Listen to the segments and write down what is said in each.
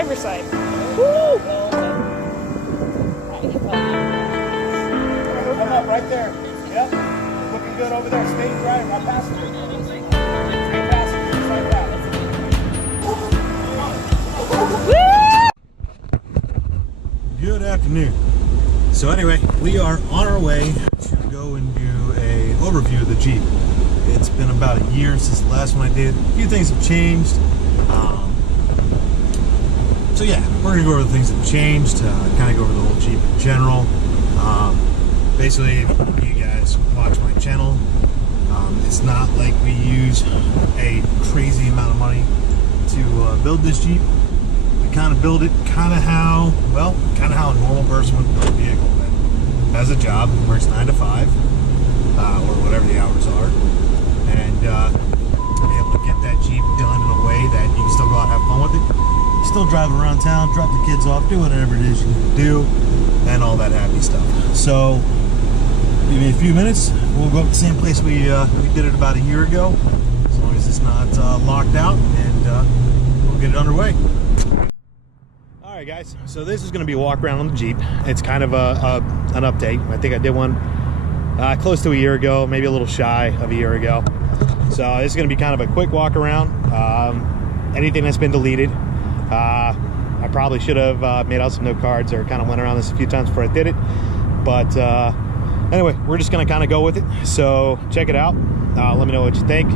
driver's side. Woo! Come up right there. Yep. Looking good over there. Stay right. My passenger. 3 passengers like that. Good afternoon. So anyway, we are on our way to go and do a overview of the Jeep. It's been about a year since the last one I did. A few things have changed. So yeah, we're gonna go over the things that have changed, kind of go over the whole Jeep in general. Basically, if you guys watch my channel, it's not like we use a crazy amount of money to build this Jeep. We kind of build it kind of how a normal person would build a vehicle. That has a job, works 9 to 5, or whatever the hours are, and be able to get that Jeep done in a way that you can still go out and have fun with it. Still drive around town, drop the kids off, do whatever it is you need to do, and all that happy stuff. So, give me a few minutes. We'll go to the same place we did it about a year ago, as long as it's not locked out, and we'll get it underway. All right, guys. So this is going to be a walk around on the Jeep. It's kind of an update. I think I did one close to a year ago, maybe a little shy of a year ago. So this is going to be kind of a quick walk around. Anything that's been deleted. I probably should have made out some note cards or kind of went around this a few times before I did it. But anyway, we're just going to kind of go with it. So check it out. Let me know what you think.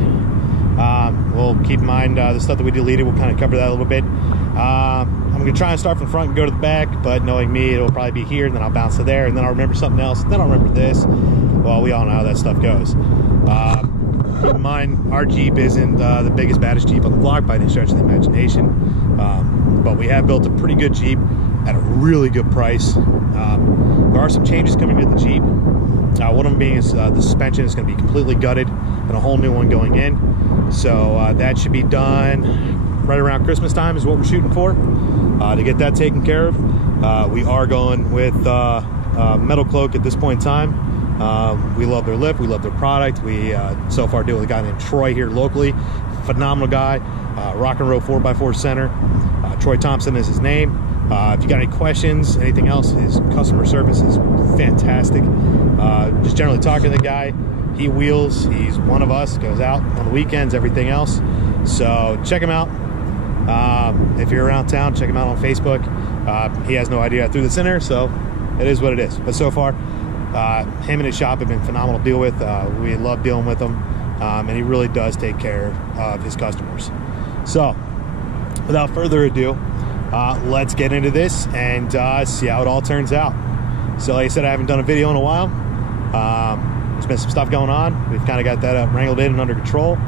We'll keep in mind the stuff that we deleted. We'll kind of cover that a little bit. I'm going to try and start from the front and go to the back, but knowing me, it'll probably be here, and then I'll bounce to there, and then I'll remember something else, then I'll remember this. Well, we all know how that stuff goes. Keep in mind, our Jeep isn't the biggest, baddest Jeep on the block by any stretch of the imagination, but we have built a pretty good Jeep at a really good price. There are some changes coming to the Jeep. One of them being is the suspension is going to be completely gutted and a whole new one going in. So that should be done right around Christmas time is what we're shooting for, to get that taken care of. We are going with Metal Cloak at this point in time. We love their lift, we love their product. We so far deal with a guy named Troy here locally, phenomenal guy, Rock and Roll 4x4 center. Troy Thompson is his name. If you got any questions, anything else, his customer service is fantastic. Just generally talking to the guy, he wheels, he's one of us, goes out on the weekends, everything else. So check him out. If you're around town, check him out on Facebook. He has no idea I threw this in there, so it is what it is. But so far, him and his shop have been phenomenal to deal with. We love dealing with him, and he really does take care of his customers. So without further ado, let's get into this and see how it all turns out. So like I said, I haven't done a video in a while. There's been some stuff going on. We've kind of got that wrangled in and under control.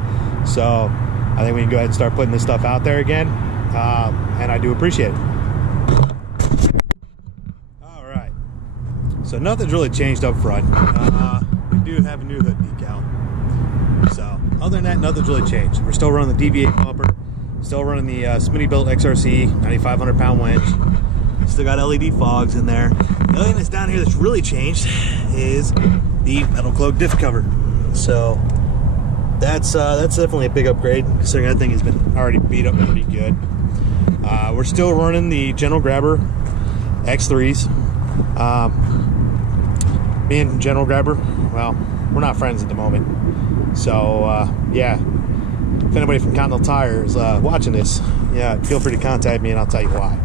So I think we can go ahead and start putting this stuff out there again, and I do appreciate it. All right, so nothing's really changed up front. We do have a new hood decal. So other than that, nothing's really changed. We're still running the DV8 bumper, still running the Smitty-built XRC 9,500 pound winch. Still got LED fogs in there. The only thing that's down here that's really changed is the Metal Cloak diff cover. So that's definitely a big upgrade, considering that thing has been already beat up pretty good. We're still running the General Grabber X3s. Me and General Grabber, well, we're not friends at the moment. So yeah, if anybody from Continental Tire is watching this, yeah, feel free to contact me and I'll tell you why.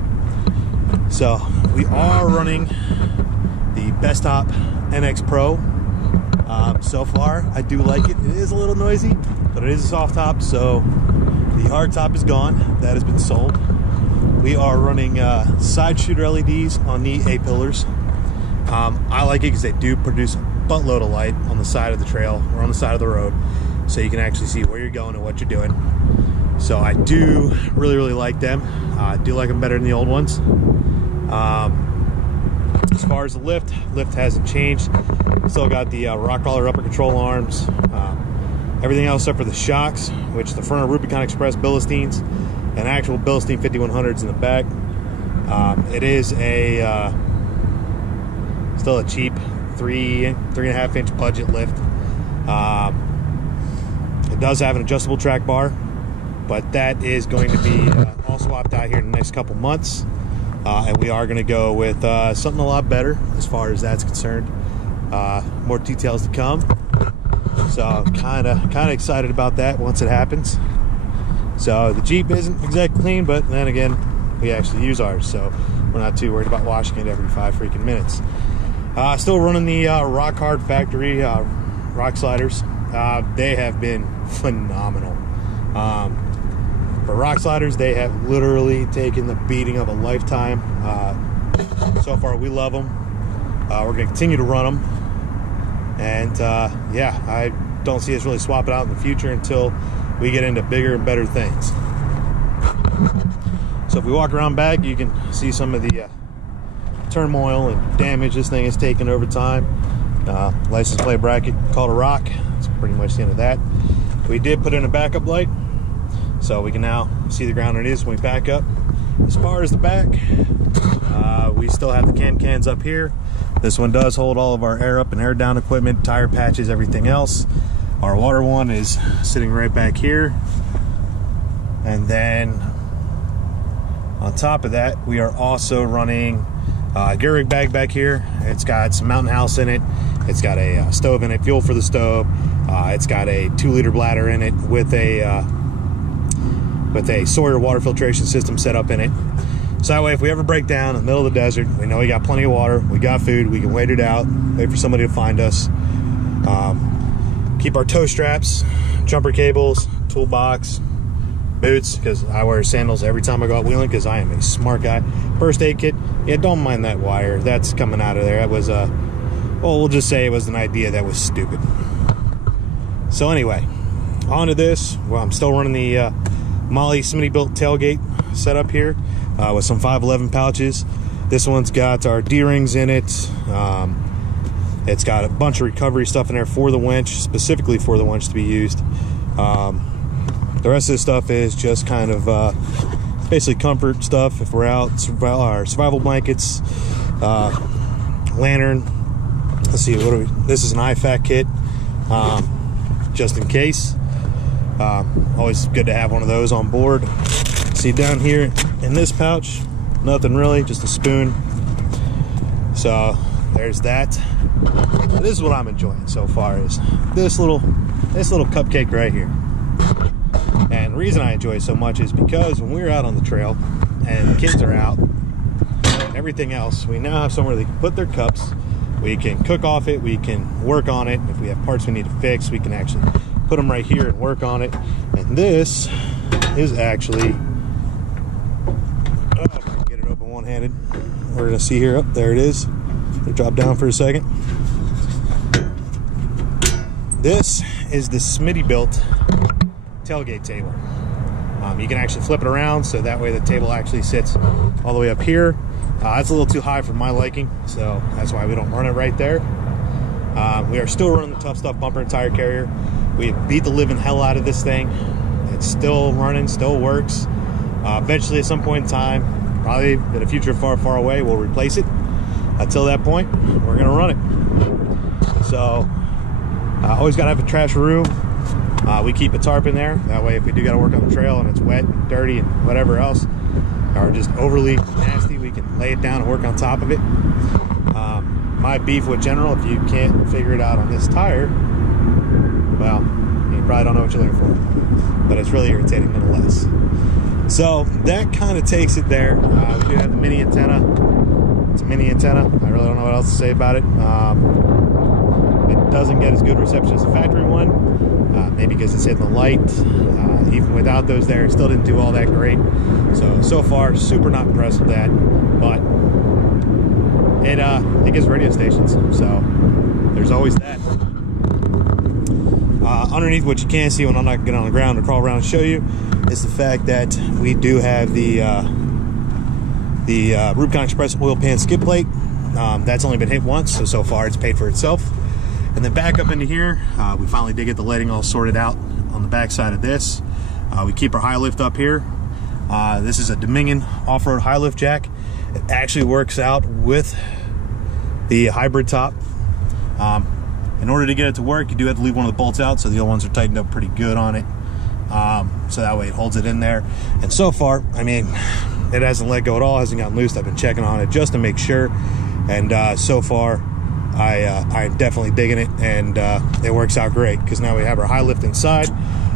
So we are running the Bestop NX Pro. So far, I do like it. It is a little noisy, but it is a soft top, so the hard top is gone. That has been sold. We are running side shooter LEDs on the A-pillars. I like it because they do produce a buttload of light on the side of the trail or on the side of the road, so you can actually see where you're going and what you're doing. So I do really like them. I do like them better than the old ones. As far as the lift hasn't changed. Still got the rock crawler upper control arms. Everything else except for the shocks, which the front are Rubicon Express Billisteins and actual Bilstein 5100s in the back. It is a still a cheap 3.5 inch budget lift. It does have an adjustable track bar, but that is going to be all swapped out here in the next couple months, and we are going to go with something a lot better as far as that's concerned. More details to come, so kind of excited about that once it happens. So the Jeep isn't exactly clean, but then again, we actually use ours, so we're not too worried about washing it every 5 freaking minutes. Still running the Rock Hard Factory rock sliders. They have been phenomenal. For rock sliders, they have literally taken the beating of a lifetime. So far, we love them. We're going to continue to run them. And yeah, I don't see us really swapping out in the future until we get into bigger and better things. So if we walk around back, you can see some of the turmoil and damage this thing has taken over time. License plate bracket called a rock. That's pretty much the end of that. We did put in a backup light, so we can now see the ground it is when we back up. As far as the back, we still have the cans up here. This one does hold all of our air up and air down equipment, tire patches, everything else. Our water one is sitting right back here. And then on top of that, we are also running a gear rig bag back here. It's got some Mountain House in it. It's got a stove in it, fuel for the stove. It's got a 2-liter bladder in it with a Sawyer water filtration system set up in it. So that way, if we ever break down in the middle of the desert, we know we got plenty of water, we got food, we can wait it out, wait for somebody to find us. Keep our tow straps, jumper cables, toolbox, boots, because I wear sandals every time I go out wheeling because I am a smart guy. First aid kit, yeah, don't mind that wire. That's coming out of there. That was well, we'll just say it was an idea that was stupid. So anyway, on to this. Well, I'm still running the Molly Smitty-built tailgate setup here with some 511 pouches. This one's got our D-rings in it. It's got a bunch of recovery stuff in there for the winch, specifically for the winch to be used. The rest of this stuff is just kind of basically comfort stuff if we're out. Our survival blankets, lantern. Let's see, this is an IFAC kit, just in case. Always good to have one of those on board. See down here in this pouch, nothing really, just a spoon. So there's that. This is what I'm enjoying so far, is this little cupcake right here. And the reason I enjoy it so much is because when we're out on the trail and the kids are out and everything else, we now have somewhere they can put their cups. We can cook off it, we can work on it. If we have parts we need to fix, we can actually put them right here and work on it. And this is actually, if I can get it open one-handed, we're gonna see here, there it is. It'll drop down for a second. This is the Smitty-built tailgate table. You can actually flip it around, so that way the table actually sits all the way up here. It's a little too high for my liking, so that's why we don't run it right there. We are still running the Tough Stuff bumper and tire carrier. We have beat the living hell out of this thing. It's still running, still works. Eventually, at some point in time, probably in a future far, far away, we'll replace it. Until that point, we're gonna run it. So, always gotta have a trash room. We keep a tarp in there. That way, if we do gotta work on the trail and it's wet, and dirty, and whatever else, or just overly nasty, we can lay it down and work on top of it. My beef with General, if you can't figure it out on this tire, well, you probably don't know what you're looking for. But it's really irritating nonetheless. So that kind of takes it there. We do have the mini antenna. It's a mini antenna. I really don't know what else to say about it. It doesn't get as good reception as the factory one, maybe because it's hitting the light. Even without those there, it still didn't do all that great. So far, super not impressed with that. But it gets radio stations, so there's always that. Underneath, what you can see when I'm not getting on the ground to crawl around and show you, is the fact that we do have the Rubicon Express oil pan skid plate. That's only been hit once, so far it's paid for itself. And then back up into here, we finally did get the lighting all sorted out on the back side of this. We keep our high lift up here. This is a Dominion off-road high lift jack. It actually works out with the hybrid top. In order to get it to work, you do have to leave one of the bolts out, so the old ones are tightened up pretty good on it. so that way it holds it in there. And so far, I mean, it hasn't let go at all, hasn't gotten loose. I've been checking on it just to make sure, and so far I'm definitely digging it, and it works out great because now we have our high lift inside.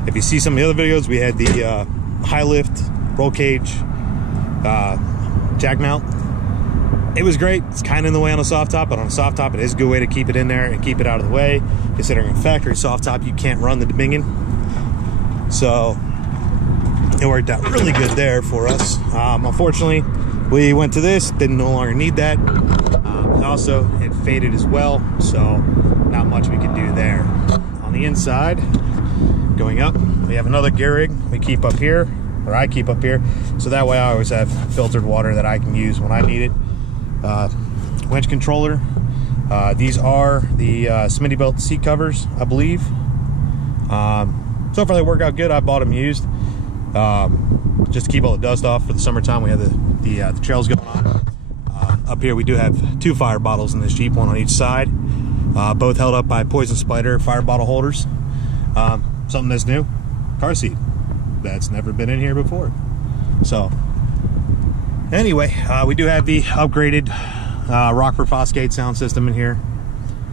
If you see some of the other videos, we had the high lift roll cage jack mount. It was great. It's kind of in the way on a soft top, but on a soft top it is a good way to keep it in there and keep it out of the way. Considering a factory soft top, you can't run the Dominion, so it worked out really good there for us. Unfortunately, we went to this, didn't no longer need that. Also, it faded as well, so not much we could do there. On the inside, going up, we have another gear rig we keep up here, or I keep up here, so that way I always have filtered water that I can use when I need it. Winch controller. These are the Smitty belt seat covers, I believe. So far they work out good. I bought them used, just to keep all the dust off for the summertime. We have the trails going on. Up here we do have 2 fire bottles in this Jeep, one on each side, both held up by poison spider fire bottle holders. Something that's new, car seat. That's never been in here before. So anyway, we do have the upgraded Rockford Fosgate sound system in here.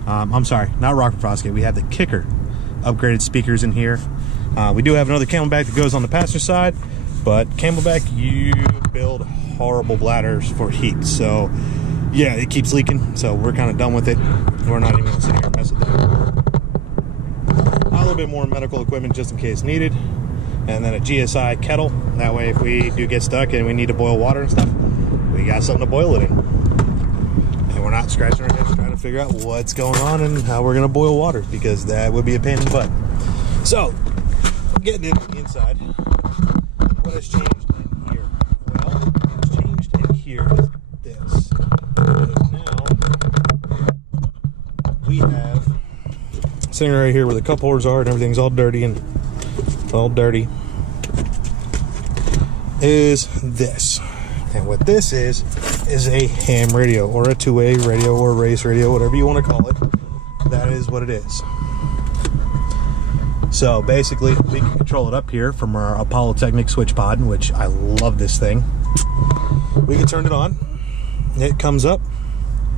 I'm sorry, not Rockford Fosgate. We have the Kicker upgraded speakers in here. We do have another Camelback that goes on the passenger side, but Camelback, you build horrible bladders for heat. So yeah, it keeps leaking, so we're kind of done with it. We're not even gonna sit here and mess with it. A little bit more medical equipment just in case needed, and then a GSI kettle. That way if we do get stuck and we need to boil water and stuff, we got something to boil it in, and we're not scratching our heads trying to figure out what's going on and how we're gonna boil water, because that would be a pain in the butt. So getting into the inside, what has changed in here? Well, what's changed in here is this. Because now we have, sitting right here where the cup holders are and everything's all dirty and all dirty, is this. And what this is a ham radio, or a two-way radio, or a race radio, whatever you want to call it. That is what it is. So basically, we can control it up here from our Apollo Technic switch pod, which I love this thing. We can turn it on. It comes up,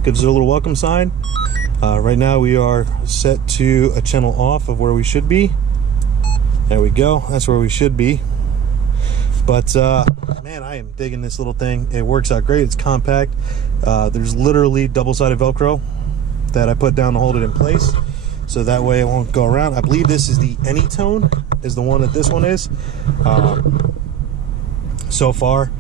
gives it a little welcome sign. Right now we are set to a channel off of where we should be. There we go. That's where we should be. But man, I am digging this little thing. It works out great. It's compact. There's literally double-sided Velcro that I put down to hold it in place, so that way it won't go around. I believe this is the Anytone, is the one that this one is. So far,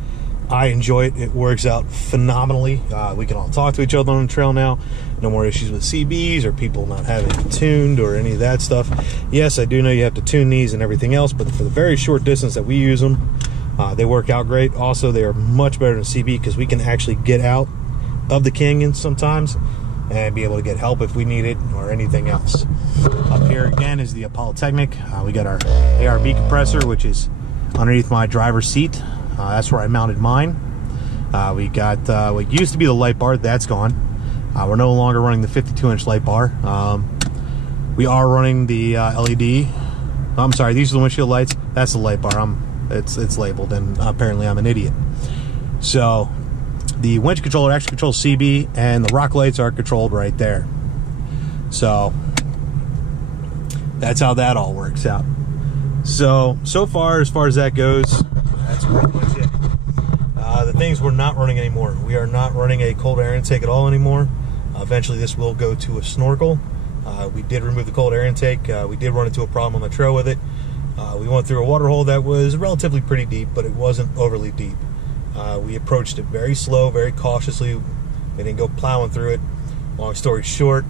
I enjoy it. It works out phenomenally. We can all talk to each other on the trail now. No more issues with CBs or people not having it tuned or any of that stuff. Yes, I do know you have to tune these and everything else, but for the very short distance that we use them, they work out great. Also, they are much better than CB because we can actually get out of the canyon sometimes and be able to get help if we need it or anything else. Up here again is the Apollo Technic. We got our ARB compressor, which is underneath my driver's seat. That's where I mounted mine. We got what used to be the light bar. That's gone. We're no longer running the 52-inch light bar. We are running the LED. I'm sorry, these are the windshield lights. That's the light bar. It's labeled, and apparently I'm an idiot. So the winch controller actually controls CB, and the rock lights are controlled right there. So that's how that all works out. So far as that goes, that's pretty much it. The things we're not running anymore. We are not running a cold air intake at all anymore. Eventually this will go to a snorkel. We did remove the cold air intake. We did run into a problem on the trail with it. We went through a water hole that was relatively pretty deep, but it wasn't overly deep. We approached it very slow, very cautiously. We didn't go plowing through it. Long story short,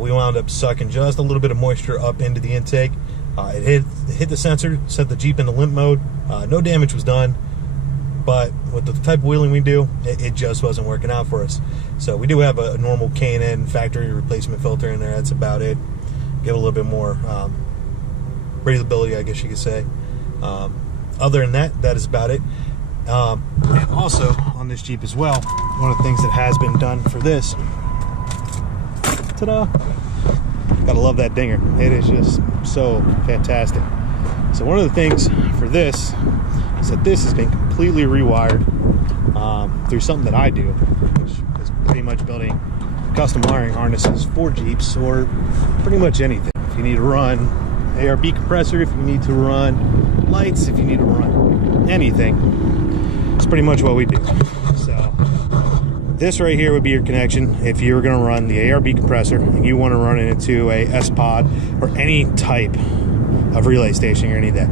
we wound up sucking just a little bit of moisture up into the intake. It hit the sensor, set the Jeep into limp mode. No damage was done, but with the type of wheeling we do, it just wasn't working out for us. So we do have a normal K&N factory replacement filter in there. That's about it. Give it a little bit more breathability, I guess you could say. Other than that, that is about it. And also on this Jeep as well, one of the things that has been done for this, ta-da, gotta love that dinger. It is just so fantastic. So one of the things for this is that this has been completely rewired through something that I do, which is pretty much building custom wiring harnesses for Jeeps or pretty much anything. If you need to run ARB compressor, if you need to run lights, if you need to run anything, it's pretty much what we do. So this right here would be your connection if you were going to run the ARB compressor and you want to run it into a S-Pod or any type of relay station or any of that.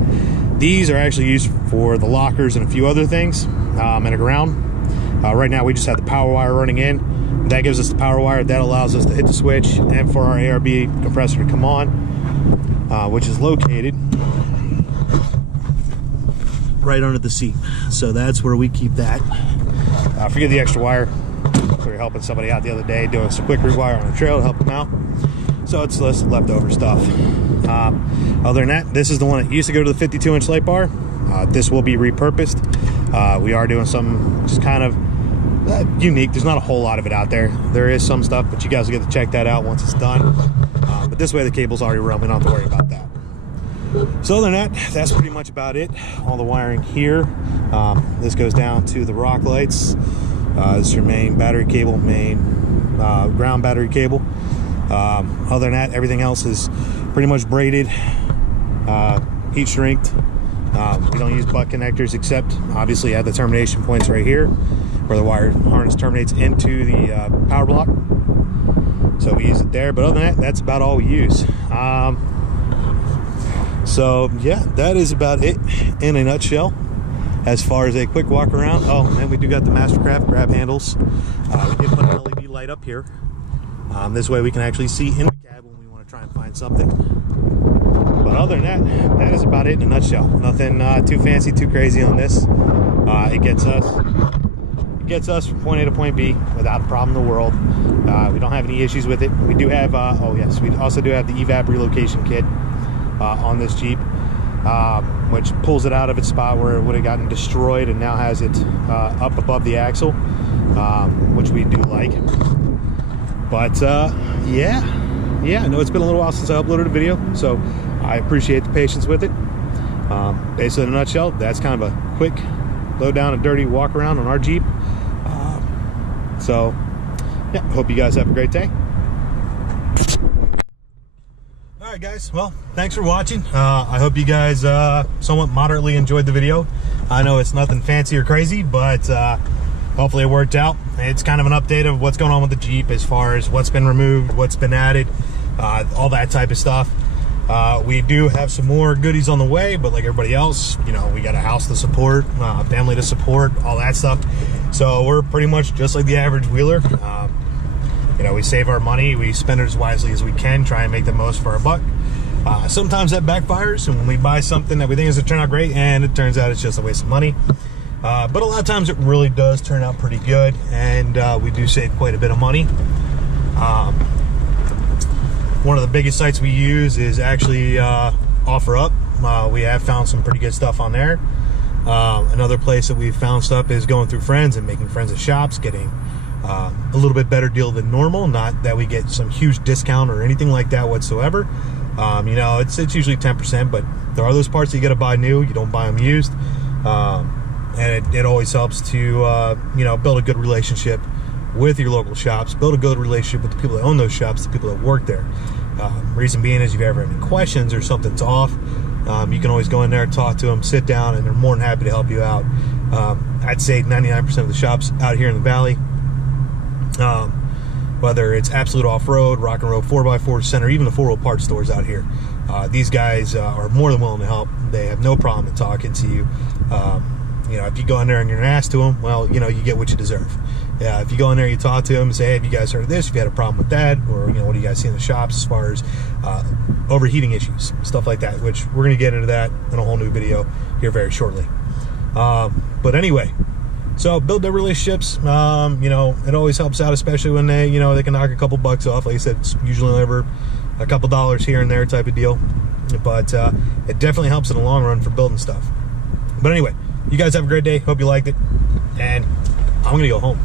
These are actually used for the lockers and a few other things and a ground. Right now we just have the power wire running in. That gives us the power wire that allows us to hit the switch and for our ARB compressor to come on, which is located right under the seat. So that's where we keep that. Forget the extra wire. We were helping somebody out the other day doing some quick rewire on a trail to help them out. So it's less leftover stuff. Other than that, this is the one that used to go to the 52-inch light bar. This will be repurposed. We are doing some just kind of unique. There's not a whole lot of it out there. There is some stuff, but you guys will get to check that out once it's done. But this way the cable's already run. We don't have to worry about that. So other than that, that's pretty much about it. All the wiring here. This goes down to the rock lights. This is your main battery cable, main ground battery cable. Other than that, everything else is pretty much braided, heat shrinked. We don't use butt connectors, except obviously at the termination points right here where the wire harness terminates into the power block. So we use it there, but other than that, that's about all we use. So yeah, that is about it in a nutshell as far as a quick walk around. Oh, and we do got the Mastercraft grab handles. We did put an LED light up here. This way we can actually see in the cab when we want to try and find something. But other than that, that is about it in a nutshell. Nothing too fancy, too crazy on this. It gets us from point A to point B without a problem in the world. We don't have any issues with it. We do have, oh yes, we also do have the evap relocation kit on this Jeep, which pulls it out of its spot where it would have gotten destroyed and now has it up above the axle, which we do like. But yeah, I know it's been a little while since I uploaded a video, so I appreciate the patience with it. Basically in a nutshell, that's kind of a quick, low down and dirty walk around on our Jeep. So yeah, hope you guys have a great day. All right guys, well, thanks for watching. I hope you guys somewhat moderately enjoyed the video. I know it's nothing fancy or crazy, but hopefully it worked out. It's kind of an update of what's going on with the Jeep as far as what's been removed, what's been added, all that type of stuff. We do have some more goodies on the way, but like everybody else, you know, we got a house to support, family to support, all that stuff. So we're pretty much just like the average wheeler. You know, we save our money, we spend it as wisely as we can, try and make the most for our buck. Sometimes that backfires, and when we buy something that we think is going to turn out great, and it turns out it's just a waste of money. But a lot of times it really does turn out pretty good, and we do save quite a bit of money. One of the biggest sites we use is actually OfferUp. We have found some pretty good stuff on there. Another place that we've found stuff is going through friends and making friends at shops, getting a little bit better deal than normal. Not that we get some huge discount or anything like that whatsoever. You know, it's usually 10%, but there are those parts that you got to buy new. You don't buy them used. And it always helps to, you know, build a good relationship with your local shops, build a good relationship with the people that own those shops, the people that work there. Reason being is if you ever have any questions or something's off, you can always go in there, talk to them, sit down, and they're more than happy to help you out. I'd say 99% of the shops out here in the valley, whether it's Absolute Off-Road, Rock and Roll 4x4 Center, even the 4-wheel parts stores out here, these guys are more than willing to help. They have no problem in talking to you. You know, if you go in there and you're an ass to them, well, you know, you get what you deserve. Yeah, if you go in there, you talk to them and say, hey, have you guys heard of this? If you had a problem with that, or, you know, what do you guys see in the shops as far as overheating issues, stuff like that, which we're going to get into that in a whole new video here very shortly. But anyway, so build their relationships. You know, it always helps out, especially when they, you know, they can knock a couple bucks off. Like I said, it's usually over a couple dollars here and there type of deal. But it definitely helps in the long run for building stuff. But anyway, you guys have a great day. Hope you liked it. And I'm going to go home.